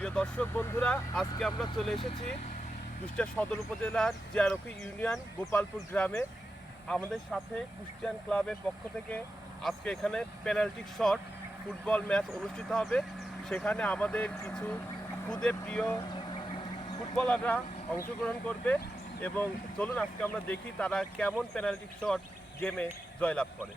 প্রিয় দর্শক বন্ধুরা, আজকে আমরা চলে এসেছি কুষ্টিয়া সদর উপজেলার জিয়ারকি ইউনিয়ন গোপালপুর গ্রামে। আমাদের সাথে কুষ্টিয়ান ক্লাবের পক্ষ থেকে আজকে এখানে পেনাল্টি শট ফুটবল ম্যাচ অনুষ্ঠিত হবে। সেখানে আমাদের কিছু খুদে প্রিয় ফুটবলাররা অংশগ্রহণ করবে এবং চলুন আজকে আমরা দেখি তারা কেমন পেনাল্টি শট গেমে জয়লাভ করে।